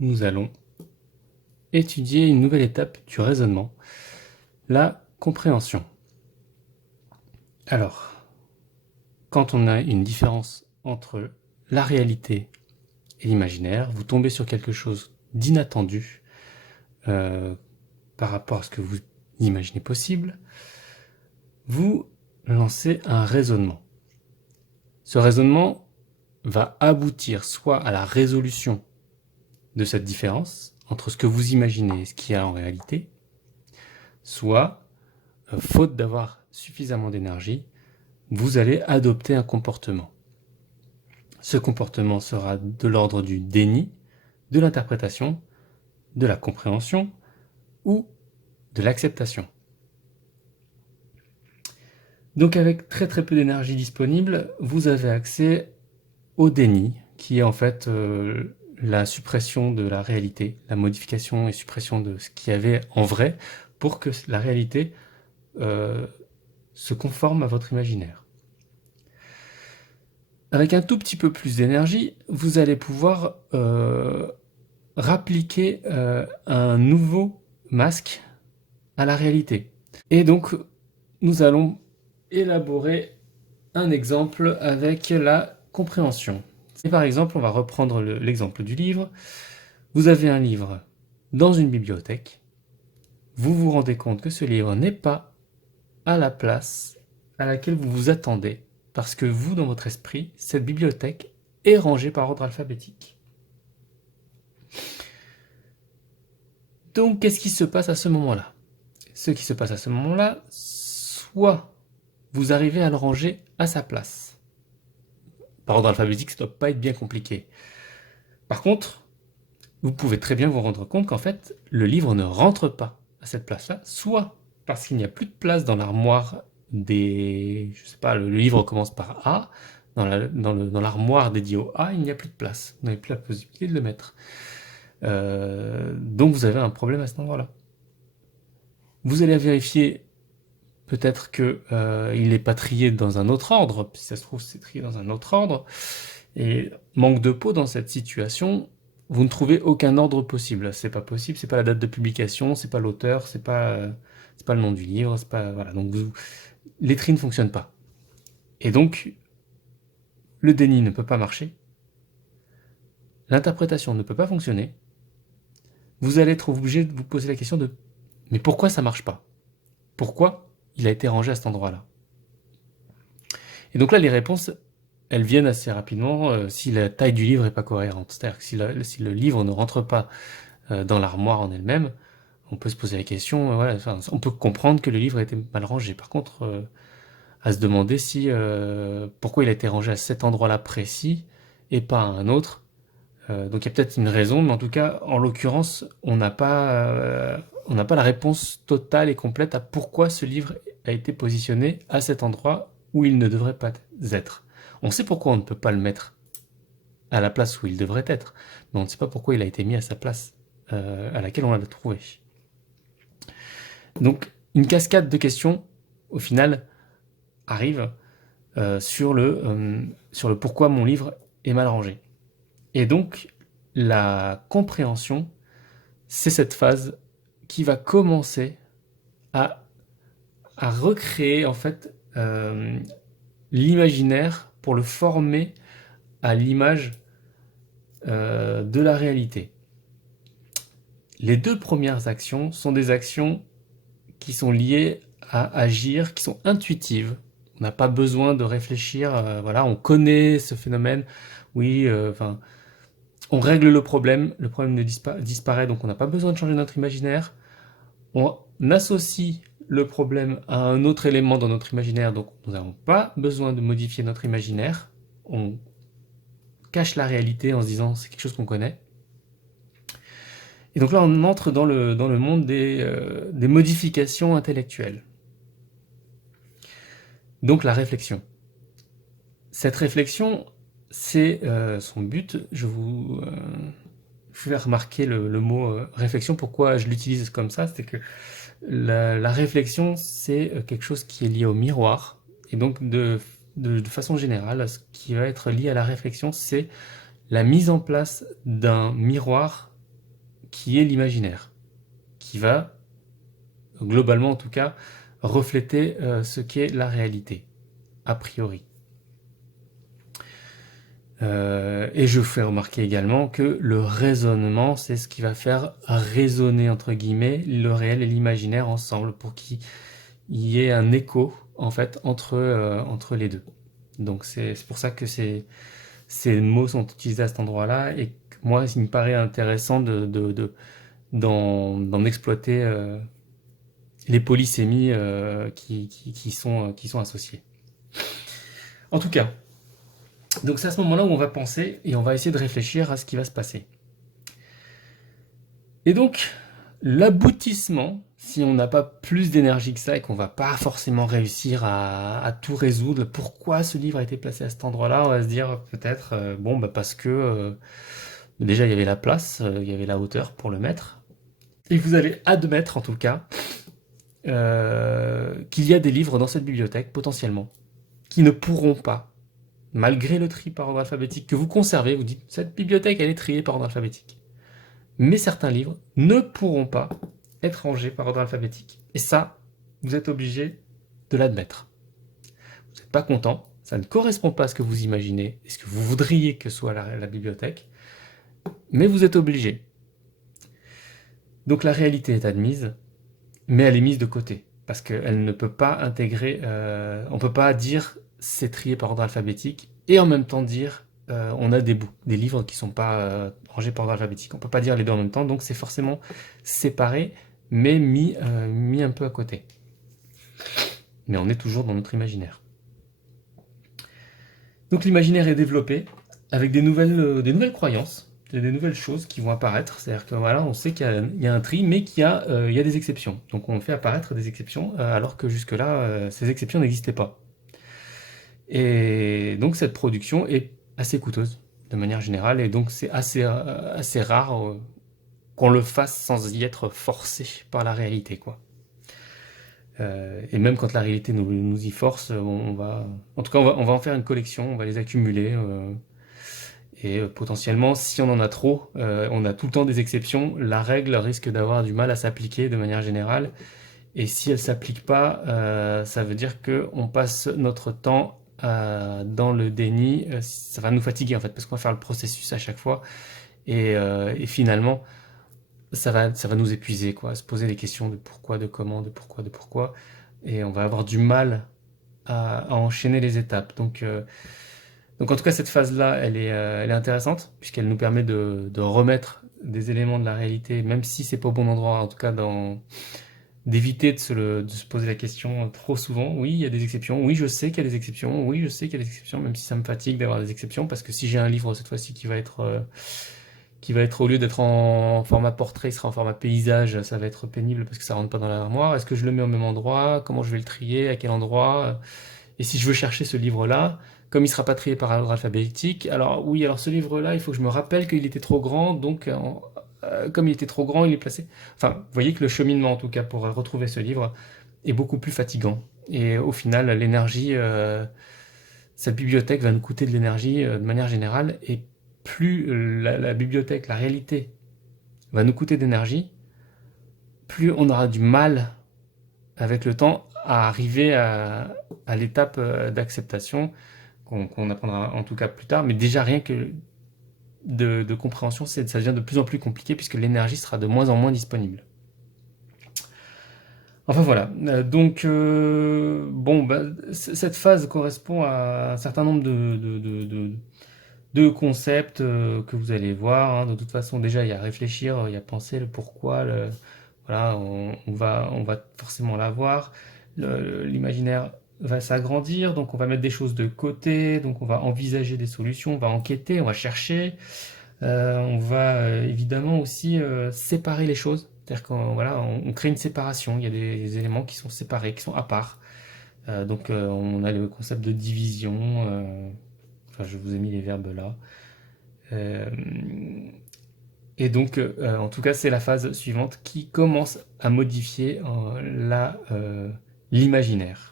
nous allons étudier une nouvelle étape du raisonnement, la compréhension. Alors, quand on a une différence entre la réalité et l'imaginaire, vous tombez sur quelque chose d'inattendu par rapport à ce que vous imaginez possible, vous lancez un raisonnement. Ce raisonnement va aboutir soit à la résolution de cette différence entre ce que vous imaginez et ce qu'il y a en réalité, soit, faute d'avoir suffisamment d'énergie, vous allez adopter un comportement. Ce comportement sera de l'ordre du déni, de l'interprétation, de la compréhension ou de l'acceptation. Donc avec très peu d'énergie disponible, vous avez accès au déni, qui est en fait la suppression de la réalité, la modification et suppression de ce qu'il y avait en vrai pour que la réalité se conforme à votre imaginaire. Avec un tout petit peu plus d'énergie, vous allez pouvoir rappliquer un nouveau masque à la réalité. Et donc, nous allons élaborer un exemple avec la compréhension. Et par exemple, on va reprendre l'exemple du livre. Vous avez un livre dans une bibliothèque. Vous vous rendez compte que ce livre n'est pas à la place à laquelle vous vous attendez, parce que vous, dans votre esprit, cette bibliothèque est rangée par ordre alphabétique. Donc, qu'est-ce qui se passe à ce moment-là? Ce qui se passe à ce moment-là, soit vous arrivez à le ranger à sa place. Par ordre alphabétique, ça ne doit pas être bien compliqué. Par contre, vous pouvez très bien vous rendre compte qu'en fait, le livre ne rentre pas à cette place-là, soit parce qu'il n'y a plus de place dans l'armoire des... Je sais pas, le livre commence par A, dans l'armoire dédiée au A, il n'y a plus de place. Vous n'avez plus la possibilité de le mettre. Donc vous avez un problème à cet endroit-là. Vous allez vérifier peut-être qu'il n'est pas trié dans un autre ordre, si ça se trouve c'est trié dans un autre ordre, et manque de peau dans cette situation, vous ne trouvez aucun ordre possible. C'est pas possible, c'est pas la date de publication, c'est pas l'auteur, c'est pas le nom du livre, c'est pas... Voilà, donc les tris ne fonctionnent pas. Et donc, le déni ne peut pas marcher, l'interprétation ne peut pas fonctionner, vous allez être obligé de vous poser la question de mais pourquoi ça marche pas? Pourquoi il a été rangé à cet endroit-là? Et donc là, les réponses, elles viennent assez rapidement si la taille du livre n'est pas cohérente. C'est-à-dire que si le livre ne rentre pas dans l'armoire en elle-même, on peut se poser la question, voilà, on peut comprendre que le livre a été mal rangé. Par contre, à se demander si pourquoi il a été rangé à cet endroit-là précis et pas à un autre. Donc il y a peut-être une raison, mais en tout cas, en l'occurrence, on n'a pas la réponse totale et complète à pourquoi ce livre a été positionné à cet endroit où il ne devrait pas être. On sait pourquoi on ne peut pas le mettre à la place où il devrait être, mais on ne sait pas pourquoi il a été mis à sa place à laquelle on l'a trouvé. Donc une cascade de questions, au final, arrive sur le pourquoi mon livre est mal rangé. Et donc, la compréhension, c'est cette phase qui va commencer à recréer en fait l'imaginaire pour le former à l'image de la réalité. Les deux premières actions sont des actions qui sont liées à agir, qui sont intuitives. On n'a pas besoin de réfléchir, voilà, on connaît ce phénomène, oui, on règle le problème ne disparaît, donc on n'a pas besoin de changer notre imaginaire. On associe le problème à un autre élément dans notre imaginaire, donc nous n'avons pas besoin de modifier notre imaginaire. On cache la réalité en se disant c'est quelque chose qu'on connaît. Et donc là, on entre dans le monde des modifications intellectuelles. Donc la réflexion. Cette réflexion, c'est son but. Je vous fais remarquer le mot réflexion. Pourquoi je l'utilise comme ça? C'est que la réflexion, c'est quelque chose qui est lié au miroir. Et donc, de façon générale, ce qui va être lié à la réflexion, c'est la mise en place d'un miroir qui est l'imaginaire, qui va, globalement en tout cas, refléter ce qu'est la réalité, a priori. Et je fais remarquer également que le raisonnement, c'est ce qui va faire résonner, entre guillemets, le réel et l'imaginaire ensemble, pour qu'il y ait un écho, en fait, entre les deux. Donc c'est pour ça que ces mots sont utilisés à cet endroit-là, et que moi, il me paraît intéressant d'en exploiter les polysémies qui sont associées. En tout cas, donc c'est à ce moment-là où on va penser et on va essayer de réfléchir à ce qui va se passer. Et donc, l'aboutissement, si on n'a pas plus d'énergie que ça et qu'on va pas forcément réussir à tout résoudre, pourquoi ce livre a été placé à cet endroit-là, on va se dire peut-être, parce que déjà il y avait la place, il y avait la hauteur pour le mettre. Et vous allez admettre en tout cas qu'il y a des livres dans cette bibliothèque potentiellement qui ne pourront pas, malgré le tri par ordre alphabétique que vous conservez, vous dites cette bibliothèque elle est triée par ordre alphabétique. Mais certains livres ne pourront pas être rangés par ordre alphabétique. Et ça, vous êtes obligé de l'admettre. Vous n'êtes pas content, ça ne correspond pas à ce que vous imaginez et ce que vous voudriez que soit la bibliothèque, mais vous êtes obligé. Donc la réalité est admise, mais elle est mise de côté, parce qu'elle ne peut pas intégrer, on ne peut pas dire c'est trié par ordre alphabétique, et en même temps dire on a des livres qui ne sont pas rangés par ordre alphabétique. On ne peut pas dire les deux en même temps, donc c'est forcément séparé, mais mis un peu à côté. Mais on est toujours dans notre imaginaire. Donc l'imaginaire est développé avec des nouvelles croyances, des nouvelles choses qui vont apparaître. C'est-à-dire que voilà, on sait qu'il y a un tri, mais qu'il y a des exceptions. Donc on fait apparaître des exceptions, alors que jusque-là, ces exceptions n'existaient pas. Et donc cette production est assez coûteuse, de manière générale, et donc c'est assez rare qu'on le fasse sans y être forcé par la réalité, quoi. Et même quand la réalité nous y force, on va en faire une collection, on va les accumuler, et potentiellement, si on en a trop, on a tout le temps des exceptions, la règle risque d'avoir du mal à s'appliquer de manière générale, et si elle s'applique pas, ça veut dire qu'on passe notre temps dans le déni, ça va nous fatiguer en fait, parce qu'on va faire le processus à chaque fois, et finalement, ça va nous épuiser, quoi, se poser des questions de pourquoi, de comment, de pourquoi, et on va avoir du mal à enchaîner les étapes. Donc en tout cas, cette phase-là, elle est intéressante, puisqu'elle nous permet de remettre des éléments de la réalité, même si c'est pas au bon endroit, en tout cas d'éviter de se poser la question trop souvent. Oui, il y a des exceptions. Oui, je sais qu'il y a des exceptions. Oui, je sais qu'il y a des exceptions, même si ça me fatigue d'avoir des exceptions, parce que si j'ai un livre cette fois-ci qui va être au lieu d'être en format portrait, il sera en format paysage, ça va être pénible parce que ça rentre pas dans l'armoire. Est-ce que je le mets au même endroit? Comment je vais le trier? À quel endroit? Et si je veux chercher ce livre-là, comme il sera pas trié par ordre alphabétique, alors oui, alors ce livre-là, il faut que je me rappelle qu'il était trop grand, donc comme il était trop grand, il est placé. Enfin, vous voyez que le cheminement, en tout cas, pour retrouver ce livre, est beaucoup plus fatigant. Et au final, l'énergie, cette bibliothèque va nous coûter de l'énergie de manière générale, et plus la bibliothèque, la réalité, va nous coûter d'énergie, plus on aura du mal avec le temps à arriver à l'étape d'acceptation qu'on apprendra en tout cas plus tard, mais déjà rien que de compréhension, ça devient de plus en plus compliqué puisque l'énergie sera de moins en moins disponible. Enfin voilà, donc cette phase correspond à un certain nombre de concepts que vous allez voir, hein. De toute façon, déjà il y a réfléchir, il y a penser, le pourquoi, voilà, on va forcément l'avoir. L'imaginaire va s'agrandir, donc on va mettre des choses de côté, donc on va envisager des solutions, on va enquêter, on va chercher, on va évidemment aussi séparer les choses. C'est-à-dire qu'on voilà, on crée une séparation, il y a des éléments qui sont séparés, qui sont à part. Donc on a le concept de division, enfin je vous ai mis les verbes là. Et donc, en tout cas, c'est la phase suivante qui commence à modifier l'imaginaire.